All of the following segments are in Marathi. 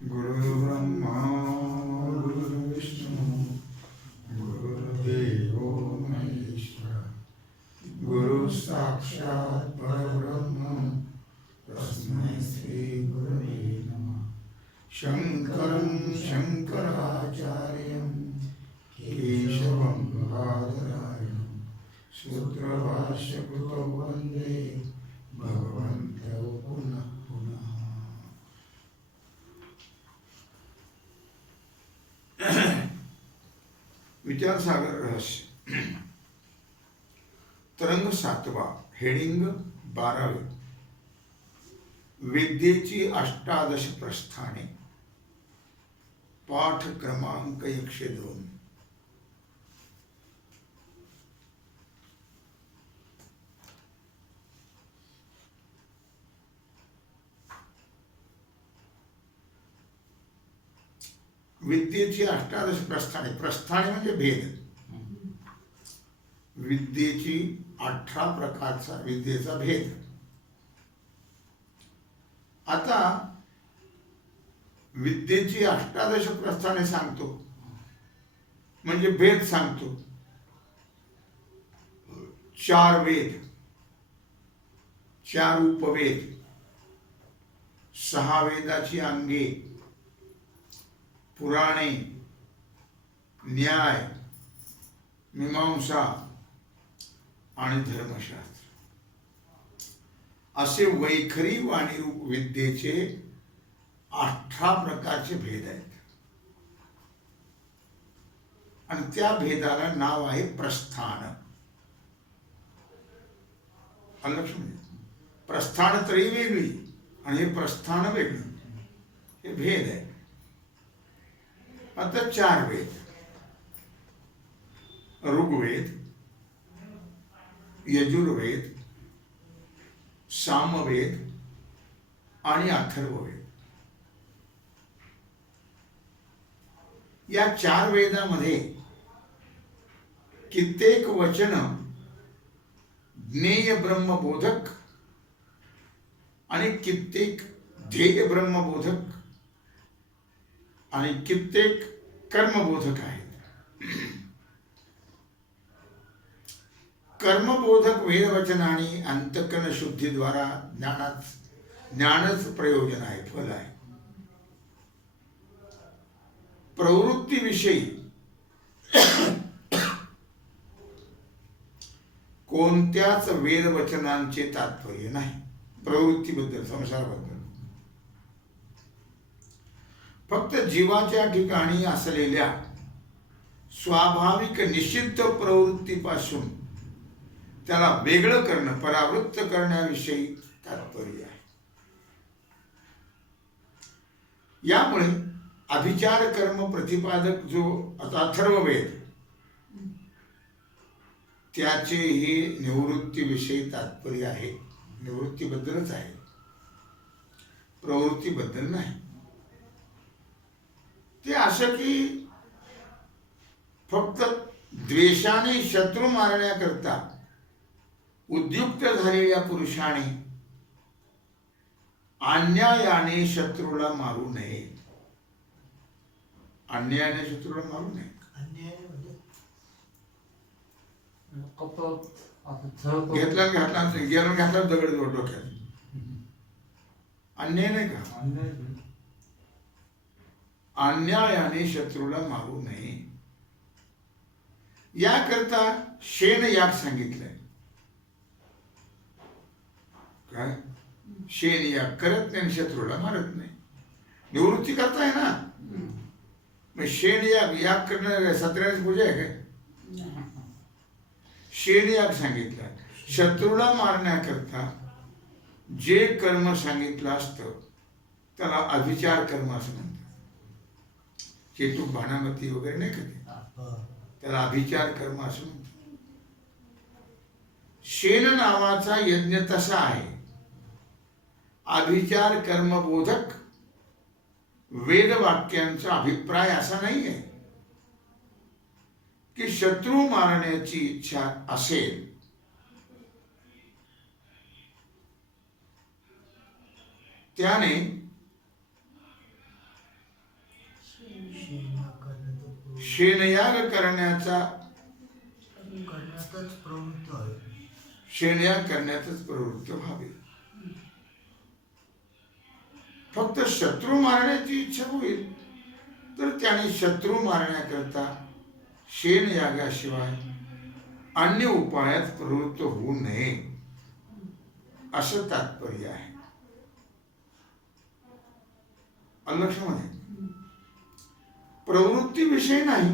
गुरुर्ब्रह्मा गुरुर्विष्णू गुरुर्देवो महेश्वरः गुरु साक्षात् परब्रह्म तस्मै श्री गुरवे नमः। शंकरं शंकराचार्यं केशवं बादरायणं सूत्रभाष्यकृतौ वन्दे भगवन्तौ पुनः पुनः। विचार सागर रहस्य तरंग 7वा हेडिंग 12वे विद्येची 18 प्रस्थाने पाठ क्रमांक 102। विद्येची 18 प्रस्थाने, प्रस्थाने म्हणजे भेद। विद्येची 18 प्रकारचा विद्येचा भेद। आता विद्येची 18 प्रस्थाने सांगतो म्हणजे भेद सांगतो। 4 वेद, 4 उपवेद, 6 वेदाची अंगे, पुराणे, न्याय, मीमांसा आणि धर्मशास्त्र असे वैखरी वाणीरूप विद्येचे 18 प्रकारचे भेद आहेत। आणि त्या भेदाला नाव आहे प्रस्थान। लक्ष्मी प्रस्थान त्रयी वेगळी आणि हे प्रस्थान वेगळी, हे भेद आहे। आता 4 वेद, ऋग्वेद, यजुर्वेद, सामवेद आणि अथर्ववेद। या 4 वेदामध्ये कित्येक वचन ज्ञेय ब्रह्मबोधक आणि कित्येक ध्येय ब्रह्मबोधक आणि कित्येक कर्मबोधक आहेत। कर्मबोधक वेदवचनाने अंतःकरण शुद्धीद्वारा ज्ञानच प्रयोजन आहे, फल आहे। प्रवृत्तीविषयी कोणत्याच वेदवचनांचे तात्पर्य नाही। प्रवृत्तीबद्दल, संसाराबद्दल फक्त जीवाच्या ठिकाणी असलेल्या स्वाभाविक निषिद्ध प्रवृत्तीपासून त्याला वेगळं करणं, परावृत्त करण्याविषयी तात्पर्य आहे। यामुळे अभिचार कर्म प्रतिपादक जो अथर्ववेद त्याचेही निवृत्तीविषयी तात्पर्य आहे। निवृत्तीबद्दलच आहे, प्रवृत्तीबद्दल नाही। ते असं की फक्त द्वेषाने शत्रू मारण्याकरता उद्युक्त झालेल्या पुरुषाने अन्यायाने शत्रूला मारू नये। अन्यायाने शत्रूला मारू नये। घेतला घातला दगड डोक्यात, अन्याय नाही का? अन्यायाने शत्रूला मारू नये याकरता शेन याग सांगितलंय। काय? शेन याग करत नाही, शत्रूला मारत नाही, निवृत्ती करताय ना। मग शेन याग करणं सत्यानारायण पूजा आहे काय? शेन याग सांगितलं। शत्रूला मारण्याकरता जे कर्म सांगितलं असतं त्याला अभिचार कर्म असं म्हणतात। चेतू भानामती वगैरे नाही का, त्याला अभिचार कर्म असं म्हणतात। शेन नावाचा यज्ञ तसा आहे, अभिचार कर्मबोधक वेदवाक्यांचा अभिप्राय असा नाही आहे की शत्रू मारण्याची इच्छा असेल त्याने शेणयाग करण्याचा प्रवृत्त आहे. शेणयाग करण्यातच प्रवृत्त व्हावे. फक्त शत्रू मारण्याची इच्छा होईल तर त्याने शत्रू मारण्याकरता शेणयागाशिवाय अन्य उपायात प्रवृत्त होऊ नये असं तात्पर्य आहे. लक्षामध्ये प्रवृत्ती विषय नाही,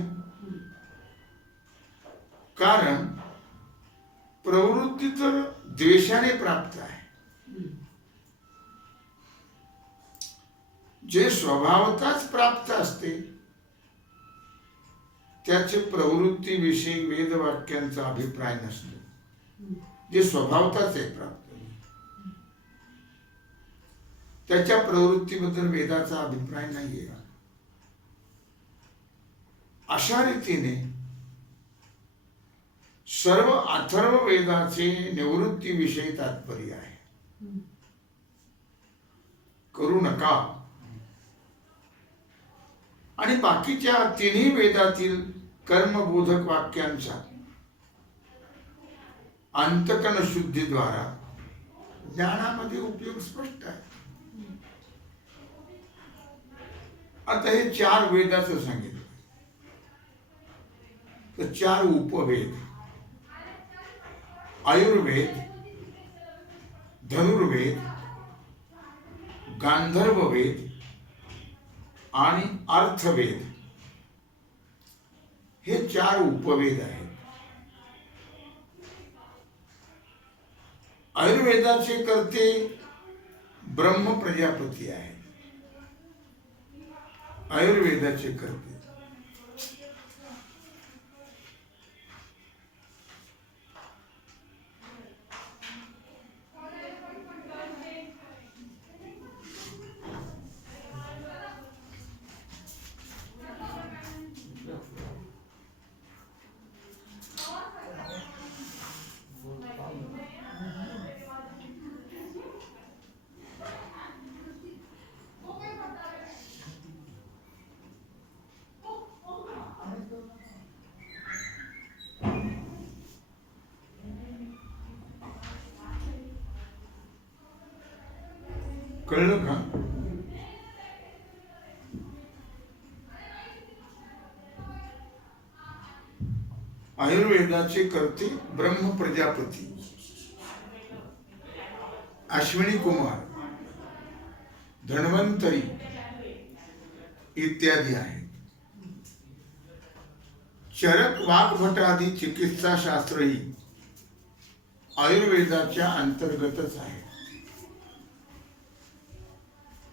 कारण प्रवृत्ती तर द्वेषाने प्राप्त आहे. जे स्वभावताच प्राप्त असते त्याचे प्रवृत्तीविषयी वेदवाक्यांचा अभिप्राय नसतो. जे स्वभावताच आहे प्राप्त त्याच्या प्रवृत्तीबद्दल वेदाचा अभिप्राय नाहीये. अशा रीतीने सर्व अथर्व वेदाचे निवृत्तीविषयी तात्पर्य आहे. करू नका. आणि बाकीच्या तिन्ही वेदातील कर्मबोधक वाक्यांचा अंतकन शुद्धीद्वारा ज्ञानामध्ये उपयोग स्पष्ट आहे. आता हे 4 वेदाचं सांगितलं, तर 4 उपवेद आयुर्वेद, धनुर्वेद, गांधर्ववेद आणि अर्थवेद हे 4 उपवेद आहेत. आयुर्वेदाचे कर्ते ब्रह्म प्रजापती आहेत. आयुर्वेदाचे कर्ते कळलं का? आयुर्वेदाचे कर्ते ब्रह्म प्रजापती, अश्विनी कुमार, धन्वंतरी इत्यादी आहेत. चरक वाग्भट आदी चिकित्सा शास्त्रही आयुर्वेदाच्या अंतर्गतच आहे.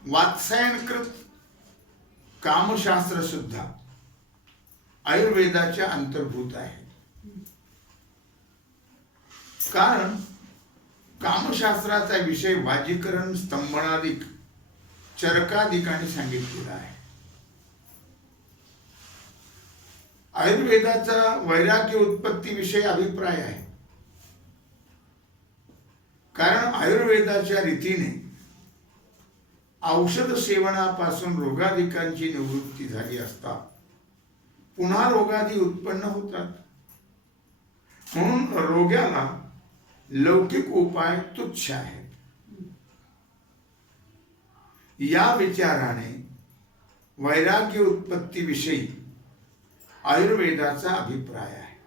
वात्सायनकृत कामशास्त्र सुद्धा आयुर्वेदाच्या अंतर्भूत आहे. कारण कामशास्त्राचा विषय वाजीकरण, स्तंभनादिक, चरकादिकांनी सांगितलेला आहे. आयुर्वेदाचा वैराग्य उत्पत्ती विषयी अभिप्राय आहे. कारण आयुर्वेदाच्या रीतीने औषध सेवनापासून रोगाधिकांची निवृत्ती झाली असता पुन्हा रोगादी उत्पन्न होतात. म्हणून रोग्याला लौकिक उपाय तुच्छ आहेत. या विचाराने वैराग्य उत्पत्ती विषयी आयुर्वेदाचा अभिप्राय आहे.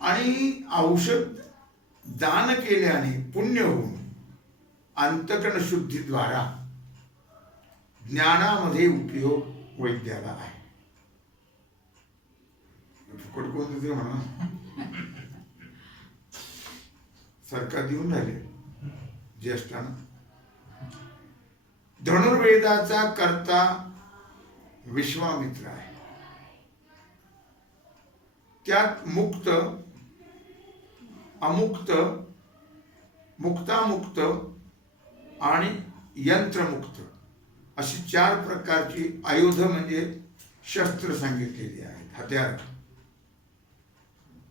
आणि औषध दान केल्याने पुण्य होऊन अंतकण शुद्धीद्वारा ज्ञानामध्ये उपयोग वैद्याला आहे. फुकट कोण देते म्हणा, सरकार देऊन राहिले ज्येष्ठांना. धनुर्वेदाचा कर्ता विश्वामित्र आहे. त्यात मुक्त, अमुक्त, मुक्तामुक्त आणि यंत्रमुक्त अशी 4 प्रकारची आयुध म्हणजे शस्त्र सांगितलेली आहेत, हत्यार.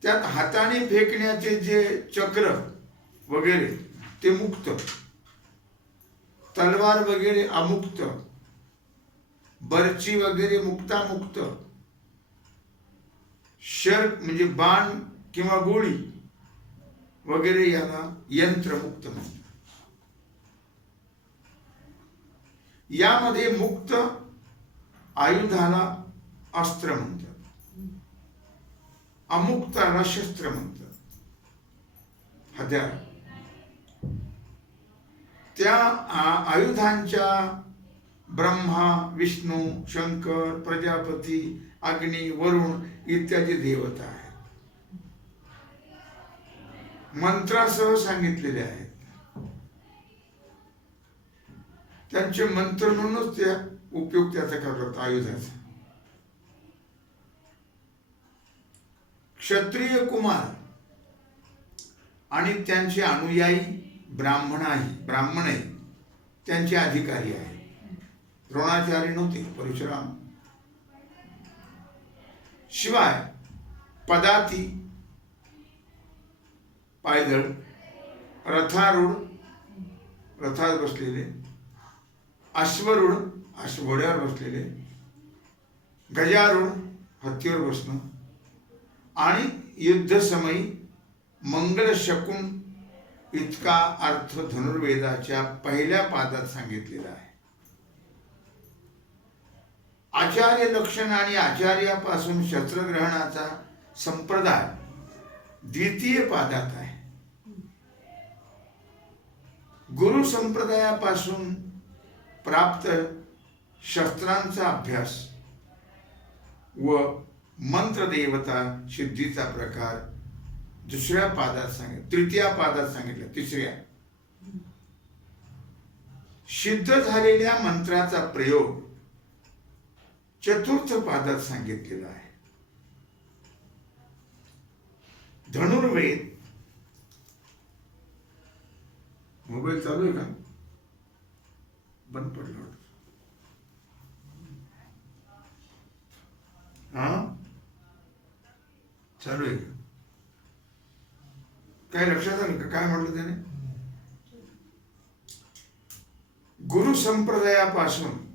त्यात हाताने फेकण्याचे जे चक्र वगैरे ते मुक्त, तलवार वगैरे अमुक्त, बर्ची वगैरे मुक्तामुक्त, शर म्हणजे बाण किंवा गोळी वगैरे याला यंत्रमुक्त म्हणतात. यामध्ये मुक्त आयुधाला अस्त्र म्हणतात, अमुक्ताला शस्त्र म्हणतात, हत्यार. त्या आयुधांच्या ब्रह्मा, विष्णू, शंकर, प्रजापती, अग्नी, वरुण इत्यादी देवता आहेत. मंत्रासह सांगितलेले आहेत. त्यांचे मंत्र म्हणूनच त्या उपयोग त्याचा करतात आयुधाचा. क्षत्रिय कुमार आणि त्यांचे अनुयायी ब्राह्मणही त्यांचे अधिकारी आहेत. द्रोणाचार्य नव्हते, परशुराम. शिवाय पदाती पायदळ, रथारूढ रथात बसलेले, अश्वरूढ घोड्यावर बसलेले, गजारूढ हत्तीवर बसणं आणि युद्धसमयी मंगल शकुन इतका अर्थ धनुर्वेदाच्या पहिल्या पादात सांगितलेला आहे. आचार्य लक्षण आणि आचार्यापासून शस्त्रग्रहणाचा संप्रदाय द्वितीय पादात आहे. गुरु संप्रदायापासून प्राप्त शस्त्रांचा अभ्यास व मंत्रदेवता सिद्धीचा प्रकार दुसऱ्या पादात तृतीया पादात सांगितलं. तिसऱ्या सिद्ध झालेल्या मंत्राचा प्रयोग चतुर्थ पादात सांगितलेला आहे. धनुर्वेद. मोबाईल चालू आहे का? बंद पडला. हा चालू आहे का? काय लक्षात आलं का? काय म्हटलं त्याने? गुरु संप्रदायापासून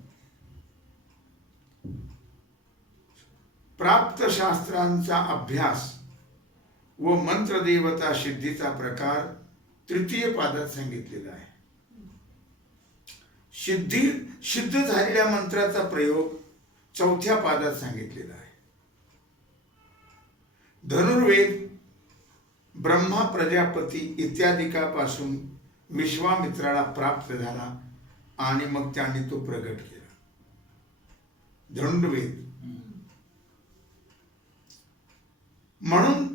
प्राप्त शास्त्रांचा अभ्यास व मंत्रदेवता सिद्धीचा प्रकार तृतीय पादात सांगितलेला आहे. सिद्ध झालेल्या मंत्राचा प्रयोग चौथ्या पादात सांगितलेला आहे. धनुर्वेद ब्रह्मा, प्रजापती इत्यादिकापासून विश्वामित्राला प्राप्त झाला आणि मग त्यांनी तो प्रगट केला. धनुर्वेद म्हणून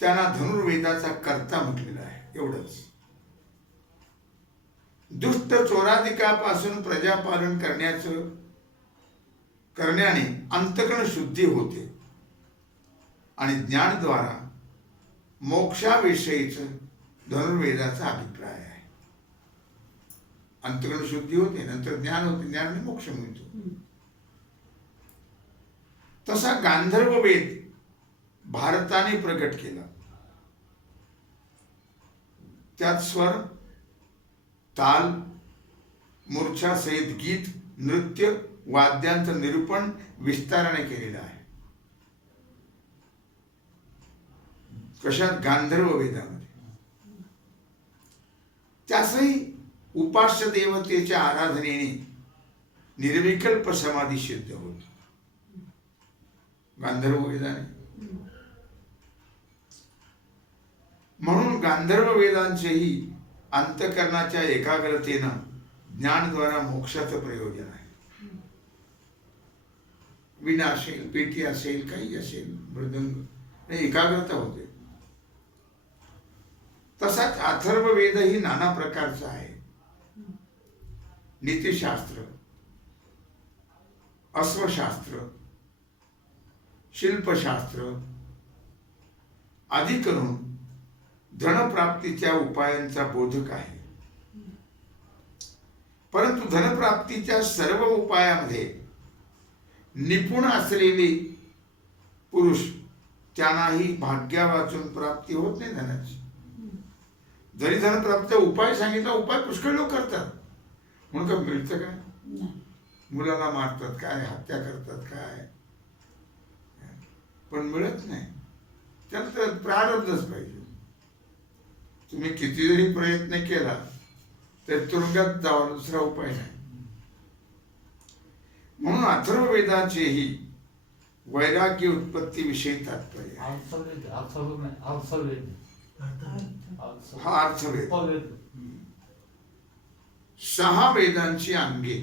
त्यांना धनुर्वेदाचा कर्ता म्हटलेला आहे. एवढंच. दुष्ट चोराधिकापासून प्रजापालन करण्याने अंतःकरण शुद्धी होते आणि ज्ञानद्वारा मोक्षाविषयीच धनुर्वेदाचा अभिप्राय आहे. अंतःकरण शुद्धी होते, नंतर ज्ञान होते, ज्ञानाने मोक्ष मिळतो. तसा गांधर्व वेद भारताने प्रगट केला. त्यात स्वर, ताल, मूर्छा सहित गीत, नृत्य, वाद्यांचं निरूपण विस्ताराने केलेलं आहे. कशात? गांधर्व वेदामध्ये. त्यासही उपास्य देवतेच्या आराधनेने निर्विकल्प समाधी सिद्ध होती. गांधर्व वेदाने. म्हणून गांधर्व वेदांचेही अंतःकरणाच्या एकाग्रतेनं ज्ञानद्वारा मोक्षाचं प्रयोजन आहे. वीणा असेल, पेटी असेल, काही असेल, मृदंग, एकाग्रता होते. तसाच अथर्व वेदही नाना प्रकारचा आहे. नीतिशास्त्र, अश्वशास्त्र, शिल्पशास्त्र आदी करून धनप्राप्तीच्या उपायांचा बोधक आहे. परंतु धनप्राप्तीच्या सर्व उपायामध्ये निपुण असलेले पुरुष त्यांनाही भाग्या वाचून प्राप्ती होत नाही धनाची. जरी धनप्राप्तीचा उपाय सांगितला, उपाय पुष्कळ लोक करतात, म्हणून का मिळतं काय? मुलाला मारतात काय, हत्या करतात काय, पण मिळत नाही. त्याला तर प्रारब्धच पाहिजे. तुम्ही किती जरी प्रयत्न केला तर तुरुंगात जावा, दुसरा उपाय नाही. म्हणून अथर्ववेदाचेही वैराग्य उत्पत्ती विषयी तात्पर्य आहे. हा अर्थवेद. 6 वेदांची अंगे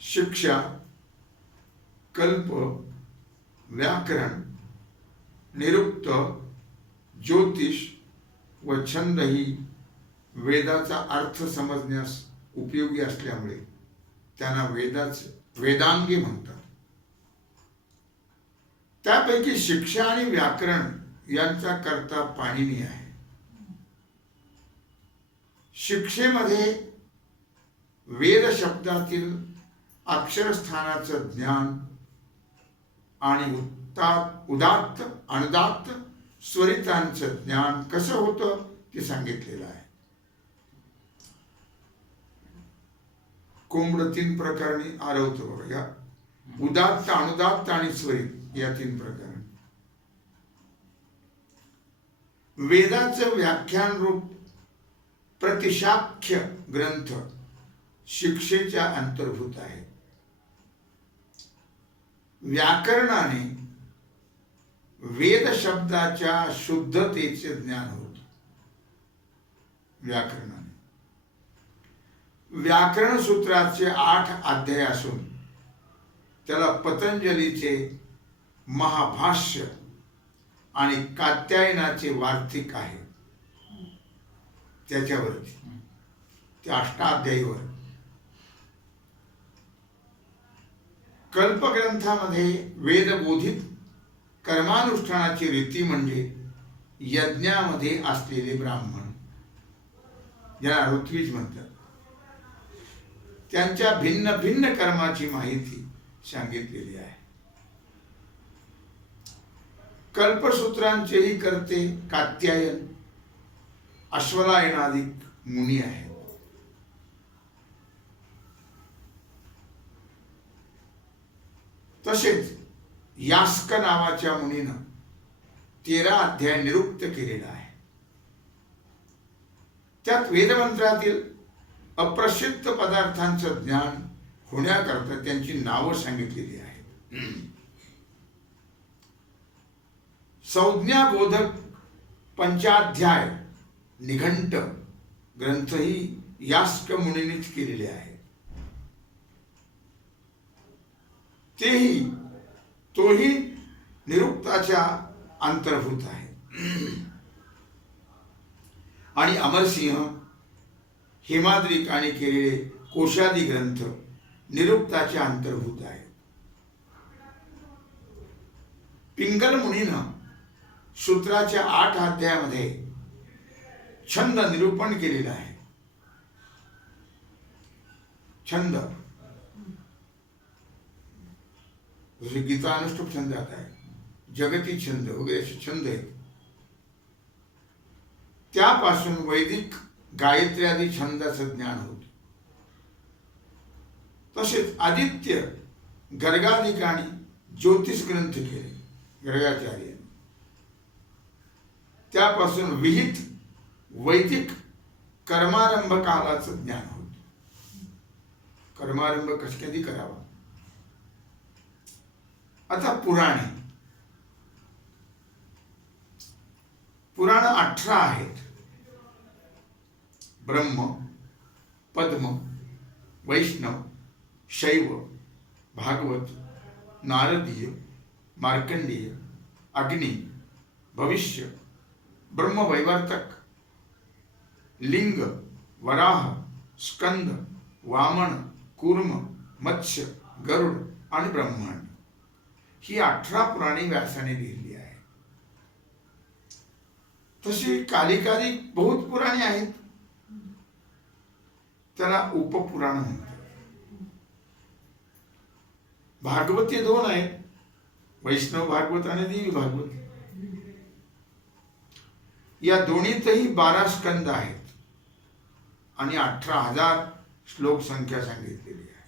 शिक्षा, कल्प, व्याकरण, निरुक्त, ज्योतिष व छंद ही वेदाचा अर्थ समजण्यास उपयोगी असल्यामुळे त्यांना वेदांगे म्हणतात. त्यापैकी शिक्षा आणि व्याकरण यांचा कर्ता पाणिनी आहे. शिक्षेमध्ये वेद शब्दातील अक्षरस्थानाचं ज्ञान आणि उदात्त अनुदात्त स्वरितांचं ज्ञान कसं होतं ते सांगितलेलं आहे. कोंबड 3 प्रकारांनी आरवतं बघा. या उदात्त, अनुदात्त आणि स्वरित या 3 प्रकार. वेदाचं व्याख्यान रूप प्रतिशाख्य ग्रंथ शिक्षेच्या अंतर्भूत आहे. व्याकरणाने वेद शब्दाच्या शुद्धतेचे ज्ञान होत. व्याकरण सूत्राचे 8 अध्याय असून त्याला पतंजलीचे महाभाष्य आणि कात्यायनाचे वार्तिक आहे. त्याच्यावरती त्या अष्टाध्यायीवर. कल्पग्रंथामध्ये वेदबोधित कर्मानुष्ठानाची रीती म्हणजे यज्ञामध्ये असलेले ब्राह्मण, ज्याला ऋत्विज म्हणतात, त्यांच्या भिन्न भिन्न कर्माची माहिती सांगितलेली आहे. कल्पसूत्रांचेही कर्ते कात्यायन, अश्वलायनादिक मुनी आहेत. तसेच यास्क नावाच्या मुनीनं 13 अध्याय निरुक्त केलेला आहे. त्यात वेदमंत्रातील अप्रसिद्ध पदार्थांचं ज्ञान होण्याकरता त्यांची नावं सांगितलेली आहेत. संज्ञाबोधक पंचाध्याय निघंट ग्रंथही यास्क मुनींनीच केलेले आहे. तोही निरुक्ताच्या अंतर्भूत आहे. आणि अमरसिंह हेमाद्रिकाने केलेले कोशादी ग्रंथ निरुक्ताच्या अंतर्भूत आहे. पिंगल मुनीनं सूत्राच्या 8 अध्यायामध्ये छंद निरूपण केलेला आहे. छंद जसे गीता अनुष्टुप छंद आता आहे, जगती छंद वगैरे असे छंद आहेत. त्यापासून वैदिक गायत्री आदी छंदाचं ज्ञान होत. तसेच आदित्य गर्गाधिकाने ज्योतिष ग्रंथ केले गर्गाचार्य. त्यापासून विहित वैदिक कर्मारंभ कालाचं ज्ञान होत. कर्मारंभ कधी करावा. आता पुराणे. पुराण 18 आहेत. ब्रह्म, पद्म, वैष्णव, शैव, भागवत, नारदीय, मार्कंडेय, अग्नि, भविष्य, ब्रह्मवैवर्तक, लिंग, वराह, स्कंद, वामन, कूर्म, मत्स्य, गरुड आणि ब्रह्मांड ही 18 पुराणे व्यासाने लिहिली आहे. तशी कालिकालिक बहुत पुराणे आहेत. त्याला उपपुराण म्हणतात. भागवत 2 आहेत, वैष्णव भागवत आणि देवी भागवत. या दोन्हीतही 12 स्कंद आहेत आणि 18,000 श्लोक संख्या सांगितलेली आहे.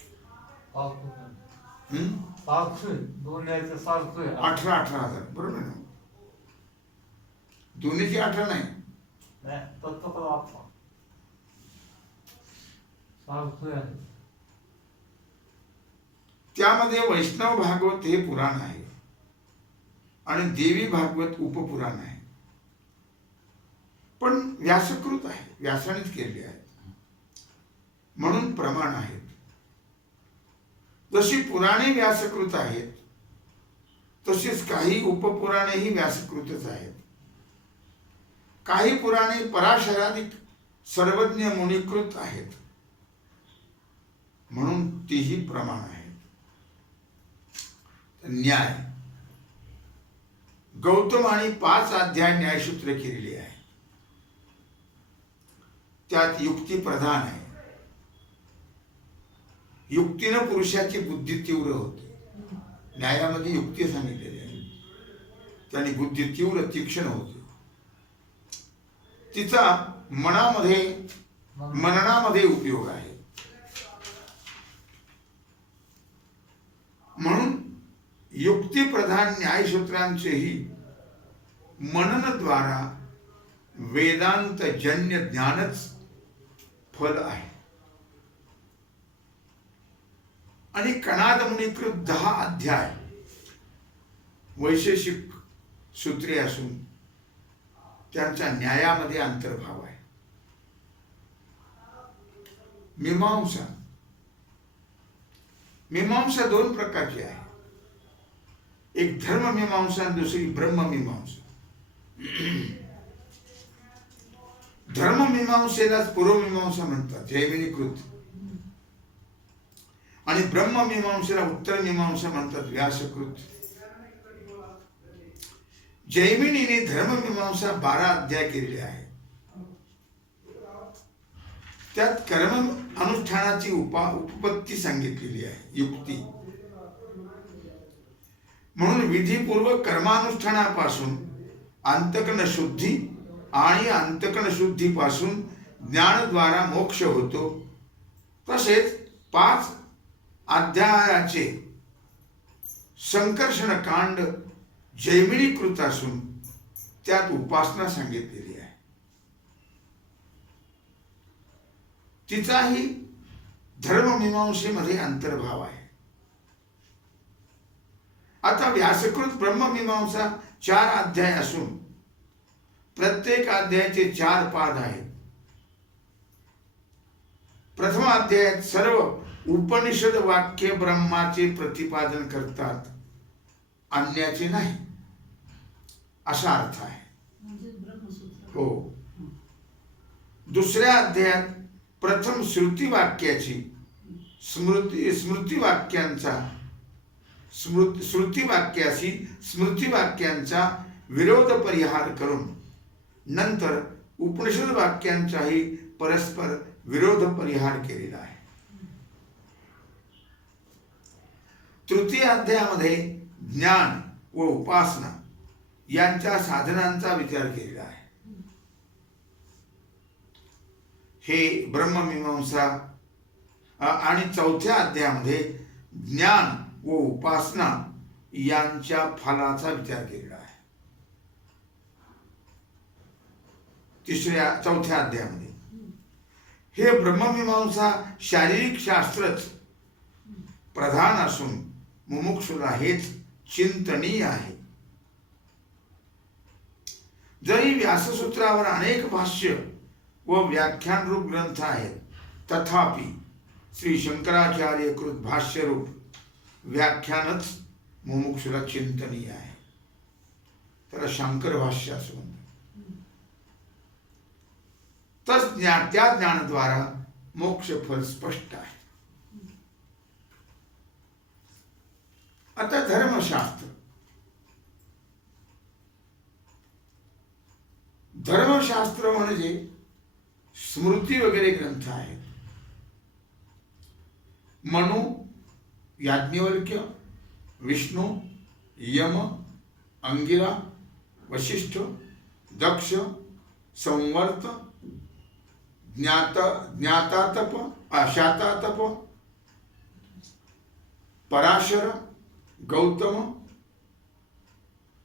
हम्म? 18,000 बरोबर ना. दोन्हीची 18 नाही. त्यामध्ये वैष्णव भागवत हे पुराण आहे आणि देवी भागवत उपपुराण आहे, पण व्यासकृत आहे, व्यासानेच केले आहे म्हणून प्रमाण आहेत. जशी पुराणे व्यासकृत आहेत तसेच काही उपपुराणेही व्यासकृतच आहेत. काही पुराणे पराशराधिक सर्वज्ञ मुनिकृत आहेत म्हणून तीही प्रमाण आहेत. न्याय गौतमाने 5 अध्याय न्यायसूत्र केलेली आहे. त्यात युक्ती प्रधान आहे. युक्तीनं पुरुषाची बुद्धी तीव्र होते. न्यायामध्ये युक्ती सांगितलेली आहे. त्याने बुद्धी तीव्र तीक्ष्ण होते. तिचा मननामध्ये उपयोग आहे. म्हणून युक्तिप्रधान न्यायसूत्रांचेही मननद्वारा वेदांतजन्य ज्ञानच फल आहे. आणि कणाद मुनिकृत 10 अध्याय वैशेषिक सूत्रे असून त्यांच्या न्यायामध्ये अंतर्भाव आहे. मीमांसा 2 प्रकारची आहे. एक धर्ममीमांसा आणि दुसरी ब्रह्ममीमांसा. धर्ममीमांसेलाच पूर्वमीमांसा म्हणतात, जैमिनीकृत. आणि ब्रह्ममीमांसेला उत्तरमीमांसा म्हणतात, व्यासकृत. जैमिनीने धर्ममीमांसा 12 अध्याय केलेले आहे. त्यात कर्म अनुष्ठानाची उपपत्ती सांगितलेली आहे, युक्ती. म्हणून विधीपूर्वक कर्मानुष्ठानापासून अंतकरण शुद्धी आणि अंतकरण शुद्धीपासून ज्ञानद्वारा मोक्ष होतो. तसेच 5 अध्यायाचे संकर्षण कांड जैमिनीकृत असून त्यात उपासना सांगितलेली आहे. तिचाही धर्ममीमांसेमध्ये अंतर्भाव आहे. आता व्यासकृत ब्रह्ममीमांसा 4 अध्याय असून प्रत्येक अध्यायाचे 4 पाद आहेत. प्रथम अध्यायात सर्व उपनिषद वाक्य ब्रह्माचे प्रतिपादन करतात, अन्याचे नाही, असा अर्थ आहे. हो. दुसऱ्या अध्यायात प्रथम श्रुती वाक्याची स्मृती वाक्यांचा विरोध परिहार करून नंतर उपनिषद वाक्यांचाही परस्पर विरोध परिहार केलेला आहे. तृतीय अध्यायामध्ये ज्ञान व उपासना यांच्या साधनांचा विचार केलेला आहे. हे ब्रह्ममीमांसा. आणि चौथ्या अध्यायामध्ये ज्ञान व उपासना यांच्या फलाचा विचार केलेला आहे. चौथ्या अध्यायामध्ये हे ब्रह्ममीमांसा शारीरिक शास्त्रच प्रधान असून मुमुक्षुला हेच चिंतनीय आहे. जरी व्याससूत्रावर अनेक भाष्य व व्याख्यान रूप ग्रंथ आहेत, तथापि श्री शंकराचार्य कृत भाष्यरूप व्याख्यानच मुमुक्षुला चिंतनीय आहे. त्याला शंकर भाष्य असं म्हणतात. त्या ज्ञानाद्वारा मोक्ष फल स्पष्ट आहे. आता धर्मशास्त्र. धर्मशास्त्र म्हणजे स्मृती वगैरे ग्रंथ आहेत. मनु, याज्ञवल्क्य, विष्णू, यम, अंगिरा, वशिष्ठ, दक्ष, संवर्त, ज्ञातातप, शातातप, पराशर, गौतम,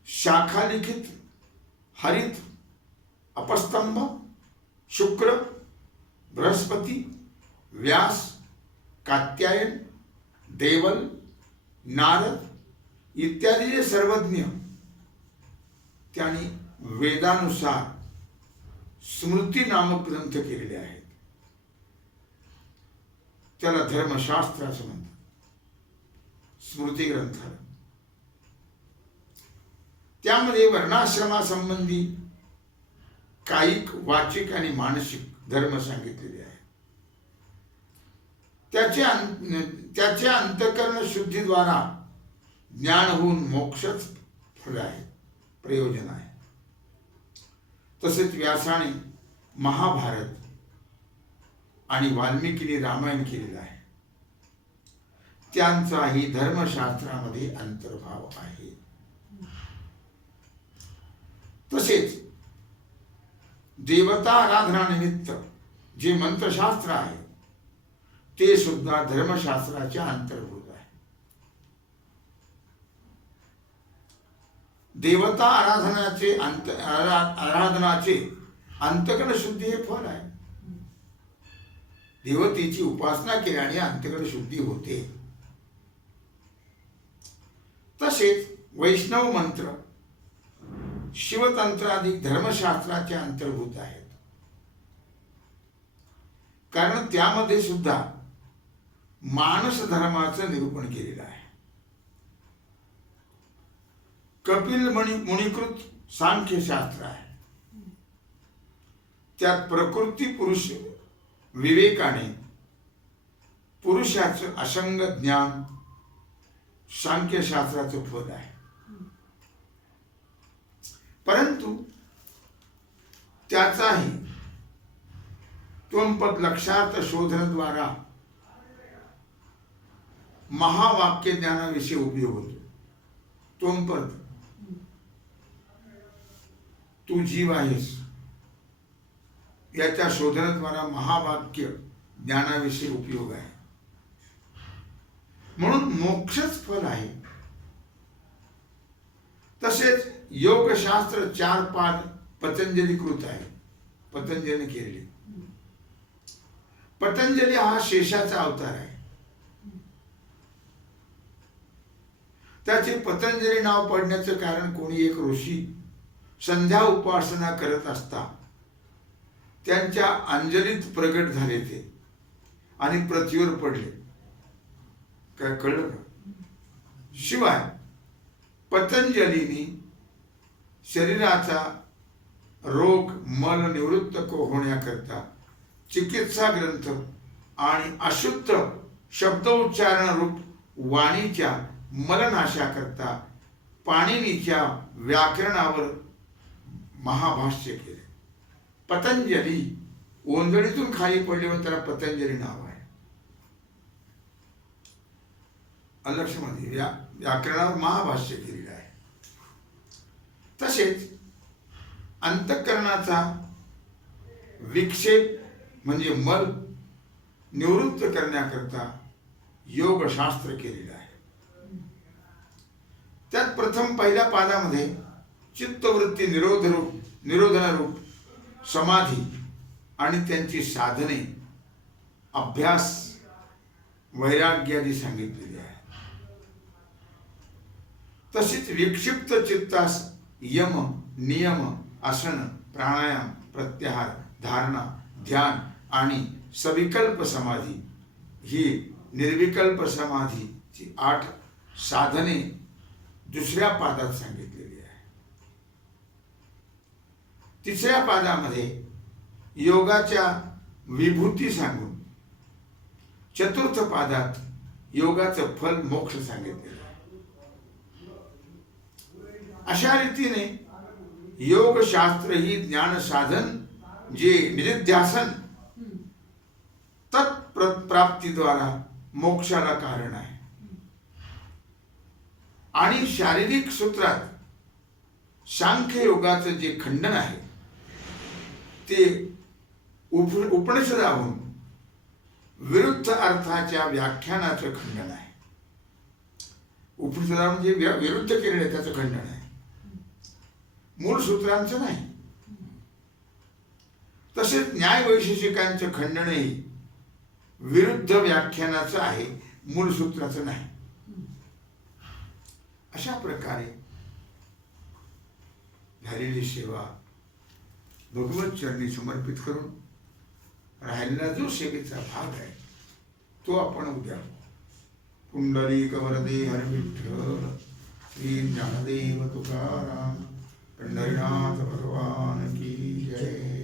शाखालिखित, हरित, अपस्तंभ, शुक्र, बृहस्पति, व्यास, कात्यायन, देवल, नारद इत्यादी जे सर्वज्ञ त्यांनी वेदानुसार स्मृती नामक ग्रंथ केलेले आहेत. त्याला धर्मशास्त्र असं म्हणतात, स्मृती ग्रंथ. त्यामध्ये वर्णाश्रमासंबंधी कायिक, वाचिक आणि मानसिक धर्म सांगितलेले आहेत. त्याच्या अंतःकरण शुद्धीद्वारा ज्ञान होऊन मोक्षच फळ आहे, प्रयोजन आहे. तसेच व्यासाने महाभारत आणि वाल्मिकीने रामायण केलेलं आहे. त्यांचाही धर्मशास्त्रामध्ये अंतर्भाव आहे. तसेच देवता आराधनानिमित्त जे मंत्रशास्त्र आहे ते सुद्धा धर्मशास्त्राच्या अंतर्भूत आहे. देवता आराधनाचे अंतःकरण शुद्धी हे फळ आहे. देवतेची उपासना केल्याने अंतःकरण शुद्धी होते. तसेच वैष्णव मंत्र, शिवतंत्रादी धर्मशास्त्राच्या अंतर्भूत आहेत. कारण त्यामध्ये सुद्धा मानस धर्माचं निरूपण केलेलं आहे. कपिल मुनिकृत सांख्यशास्त्र आहे. त्यात प्रकृती पुरुष विवेकाने पुरुषाचं असंग ज्ञान सांख्यशास्त्राचं फल आहे. परंतु त्याचाही त्वंपद लक्षार्थ शोधनाद्वारा महावाक्य ज्ञानाविषयी उपयोग होतो. त्वंपद, तू जीव आहेस, याच्या शोधनाद्वारा महावाक्य ज्ञानाविषयी उपयोग आहे. म्हणून मोक्षच फल आहे. तसेच योगशास्त्र 4 पाद पतंजलीकृत आहे, पतंजलीने केलेले. पतंजली हा शेषाचा अवतार आहे. त्याचे पतंजली नाव पडण्याचं कारण कोणी एक ऋषी संध्या उपासना करत असता त्यांच्या अंजलीत प्रगट झाले ते आणि पृथ्वीवर पडले. काय कळलं का? शिवाय पतंजलीनी शरीराचा रोग मल निवृत्त होण्याकरता चिकित्सा ग्रंथ आणि अशुद्ध शब्दोच्चारण रूप वाणीच्या मलनाशाकरता पाणिनीच्या व्याकरणावर महाभाष्य केले. पतंजली ओंजळीतून खाली पडले म्हणून त्याला पतंजली नाव आहे. लक्षामध्ये व्याकरणावर महाभाष्य केलेलं आहे. तसेच अंतःकरणाचा विक्षेप म्हणजे मल निवृत्त करण्याकरता योगशास्त्र केलेलं आहे. त्यात प्रथम पहिल्या पादामध्ये चित्तवृत्ती निरोधनरूप समाधी आणि त्यांची साधने, अभ्यास, वैराग्यादी सांगितलेली आहे. तसेच विक्षिप्त चित्तास यम, नियम, आसन, प्राणायाम, प्रत्याहार, धारणा, ध्यान आणि सविकल्प समाधी ही निर्विकल्प समाधीची 8 साधने दुसऱ्या पादात सांगितलेली आहे. तिसऱ्या पादामध्ये योगाच्या विभूती सांगून चतुर्थ पादात योगाचं फल मोक्ष सांगितलेलं आहे. अशा रीतीने योगशास्त्र ही ज्ञान साधन जे निधिध्यासन तत्प्राप्तीद्वारा मोक्षाला कारण आहे. आणि शारीरिक सूत्रात सांख्य योगाचं जे खंडन आहे ते उपनिषदाहून विरुद्ध अर्थाच्या व्याख्यानाचं खंडन आहे. उपनिषदात जे विरुद्ध केलेलं आहे त्याचं खंडन आहे, मूळ सूत्रांचं नाही. तसेच न्याय वैशेषिकांचं खंडनही विरुद्ध व्याख्यानाचं आहे, मूळ सूत्राचं नाही. अशा प्रकारे झालेली सेवा भगवत चरणी समर्पित करून राहिलेला जो सेवेचा भाग आहे तो आपण उद्या पुंडलिक वरदे हर विठ्ठल श्री ज्ञानदेव तुकाराम पंढरीनाथ भगवान की जय.